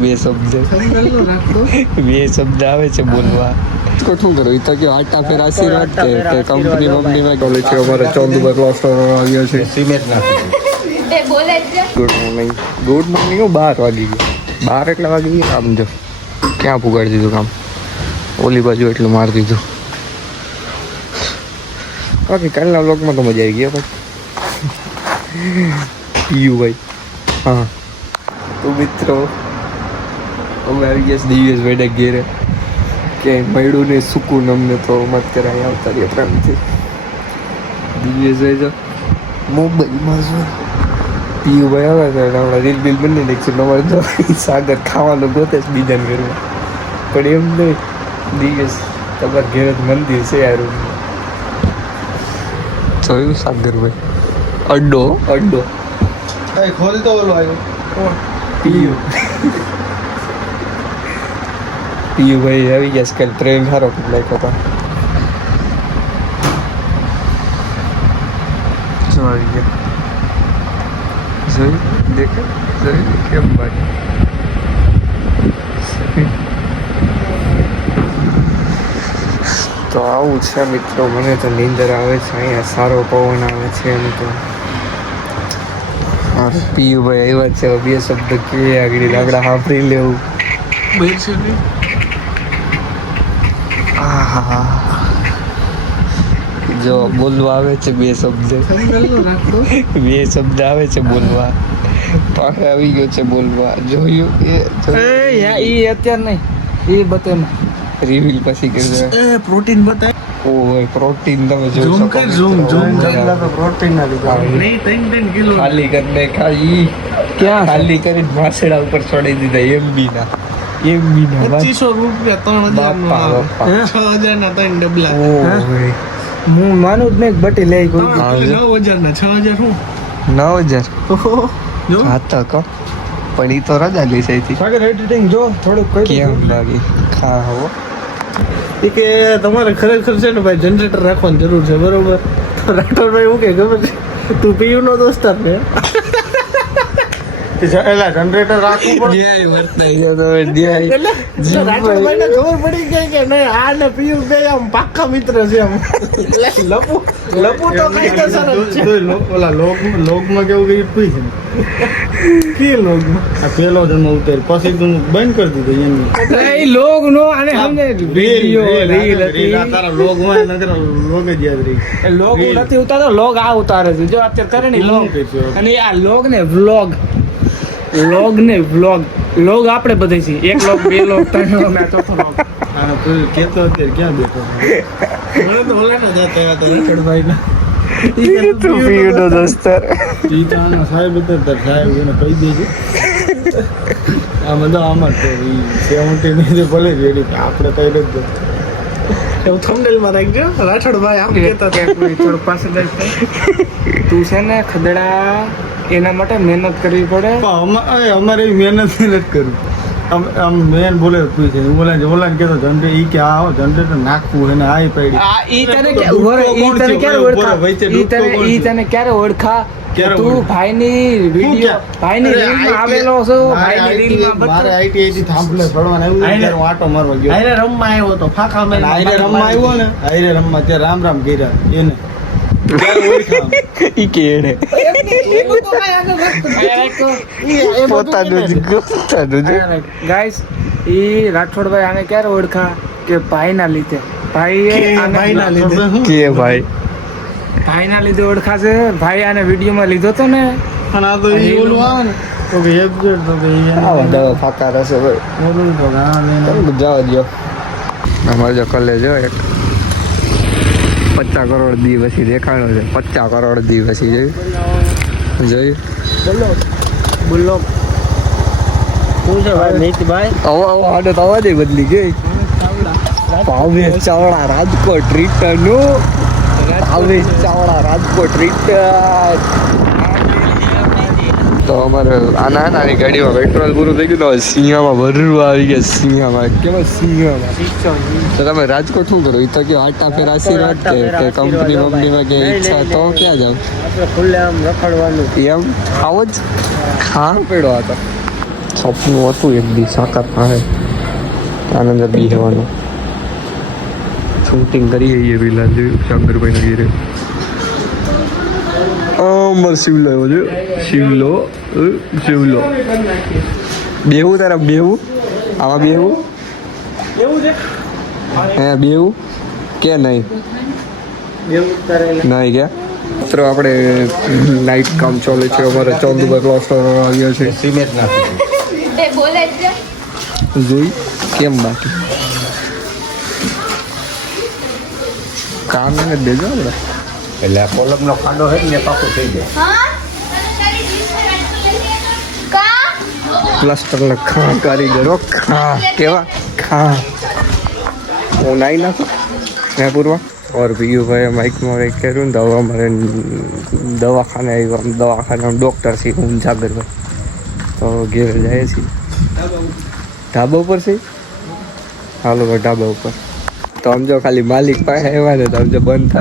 બે શબ્દ આવે છે બોલવા. શું કરો તો કે આટા ફેર આશીર્વાદ કે કંપની માં કોલેજ છે અમારે ચંદુભાઈ ક્લાસ આવ્યો છે સિમેન્ટ નાખી ગુડ મોર્નિંગ 12 વાગી ગયો 12 એટલા વાગી ગયા. આમ જો ક્યાં પુગાડી દીધું કામ ઓલી બાજુ એટલું મારી દીધું. બાકી કાલના વ્લોગમાં તો મજા આવી ગઈ ભાઈ. પીયુ ભાઈ હા તો મિત્રો અમે આવી ગયા દિવ્યેશ ભાઈ ઘેરે કે મળ્યું ને સુકૂન અમને તો મત કરાય આવતા રહ્યા પ્રેમથી. દિવ્યેશ ભાઈ જો મોબાઈલમાં જો પીયુ ભાઈ આવે છે હમણાં રીલ બિલ બની નાખશું અમારે તો સાગર ખાવાનું ગોતે છે બીજાને ઘરમાં પણ એમ નહીં દિવ્યેશ તમારા ઘેર મંદિર છે યાર જોયું સાગરભાઈ અડ્ડો ખોલ તો ઓલો આવ્યો પીયુ ભાઈ આવી ગયા છે ટ્રેન સારો નાખ્યો હતા. શું આવી ગયા જોયું દેખે જોયું કેમ ભાઈ. તો આવું છે મિત્રો મને તો નીંદર આવે છે અહીંયા સારો પવન આવે છે એમ તો. પીયુભાઈ આવ્યા છે બે શબ્દ કે આગળ આપણે સાંભળી લેવું. જો બોલવા આવે છે બે શબ્દ આવે છે બોલવા પાસે આવી ગયો છે બોલવા જોયું એ અત્યારે નહીં એ બતાવે રિવીલ પછી કરજો પ્રોટીન બતાવે. ઓય પ્રોટીન તમે જોઈ શકો પ્રોટીન ના લીધા નહીં 3 કિલો ખાલી કરીને ખાઈ ક્યાં ખાલી કરીને માસેડા ઉપર છોડી દીધા એમબી ના 2500 રૂપિયા 3000 ના 3 ડબલા. હું માનું જ નહીં બટી લઈ કોઈ 9000 ના 6000 શું 9000 હા તો કો પણ ઈ તો રજા લઈ છે સાગર એડિટિંગ જો થોડુંક કહી કેમ લાગી ખા હો એ કે તમારે ખરેખર છે ને ભાઈ જનરેટર રાખવાની જરૂર છે બરોબર. તો રાઠોડભાઈ હું કે ખબર છે તું પીયુ નો દોસ્તાર ને એલા જનરેટર રાખવું પડે રાઠોડભાઈ ને ખબર પડી ગઈ કે નહીં આ ને પીયુ બે આમ પાક્કા મિત્ર છે આમ લપુ તો કઈ દસર છે ઓલા લોગમાં કેવું કઈ પૂઈ છે કે લોગમાં આ પેલો જન્મ ઉતર પછી તું બંધ કરી દીધું એમ એ લોગ નો આને સમજે વિડિયો રીલ હતી તારા લોગમાં નગર લોગ જ યાદ રહી એ લોગ નથી ઉતારતો લોગ આ ઉતારે છે જો અત્યારે કરે ને લોગ અને આ લોગ ને વ્લોગ લોગ આપણે બધે છીએ એક લોગ બે લોગ ત્રણ લોગ ને ચોથો લોગ આનો તું કેતો અત્યારે ક્યાં બેઠો મને તો ઓલા ના જાતા હતા રખડભાઈ ના તું પીયુ નો દોસ્તાર ઈ તો આનો સાહેબ હતા સાહેબ એને કહી દેજો આ બધા આમાં તો ઈ 70 ની ભલે રેડી આપણે કઈ નથી એવું થંબનેલ માં રાખજો રાઠોડભાઈ આમ કહેતા હતા કોઈ થોડું પાસે તું છે ને ખદડા એના માટે મહેનત કરવી પડે. અમારે મહેનત નથી કરવી આમ મેન બોલે છે ઓલાને કહેતો જનરે ઈ કે આવો જનરેટર નાખવું એને આ પડી તને ક્યારે ઓળખા તું ભાઈની વિડિયો ભાઈની રીલમાં આવેલો છો ભાઈની રીલમાં મારે આઈટી થાંભલે પડવાના એવું ત્યારે હું આટો મારવા ગયો આયરે રમવા આવ્યો તો ફાકા મે આયરે રમવા આવ્યો ને આયરે રમવા તે રામ કર્યા એને ક્યારે ઓળખા ઈ કેડે ગાઈસ ઈ રાઠોડભાઈ આને ક્યારે ઓળખા કે ભાઈના લીધે ભાઈના લીધે ઓળખાશે. ભાઈ આને વિડીયોમાં લીધો તો ને અને આ તો ઓલું આવે ને તો કે એબજેટ તો કે દવા ફાકા રહેશે ભાઈ ઓલું તો જવા દો અમારે જો કલે જો એક 50 કરોડ દી પછી દેખાણો છે 50 કરોડ દી પછી જોયું બોલો શું છે ભાઈ નીતિભાઈ આડે તો અવાજ બદલી ગઈ. Bhavesh Chavda Rajkot return Bhavesh Chavda Rajkot return. તો તો અમારે આની ગાડીમાં પેટ્રોલ પૂરું થઈ ગયું ને સિંહામાં ભરવા આવી ગયા સિંહામાં કેવા સિંહામાં તો તમે રાજકોટ શું કરો એ તો કે આટા ફેર આશીર્વાદ કે કંપની બંપનીમાં કે ઈચ્છા તો ક્યાં જાવ આપણે ખુલ્લે આમ રખડવાનું એમ આવો જ ખા પડ્યો હતો સપનું હતું એક દી સાકાર થાય આનંદ બી જવાનું શૂટિંગ કરીએ એ પેલા જોયું શંકરભાઈ ઘેરે અમર શિવલો એવો જો શિવલો બેહું તારા બેહું આમાં બેહું એવું છે હે બેહું કે નહીં એવું કરેલા નહીં કે મિત્રો આપણે નાઇટ કામ ચાલે છે અમારે ચોંદુભાઈ પ્લાસ્ટર આવ્યા છે સિમેન્ટ નાખી બે બોલે છે જોઈ કેમ બાકી કામ ને દેજો આપણે એટલે આ કોલમનો ખાડો છે ને પાકો થઈ જાય હા કા પ્લાસ્ટર ખા કારીગરો ખા કેવા ખા હું નાઈ નાખું હે પૂર્વા और पीयू भाई माइक में एक करूँ दवा हमारे दवाखाने दवाखाने में डॉक्टर से हूँ जागर भाई तो घेर जाए सी ढाबा ऊपर से हालो भाई ढाबा ऊपर तो हम जो खाली मालिक पाए हैं तो हम जो बंद था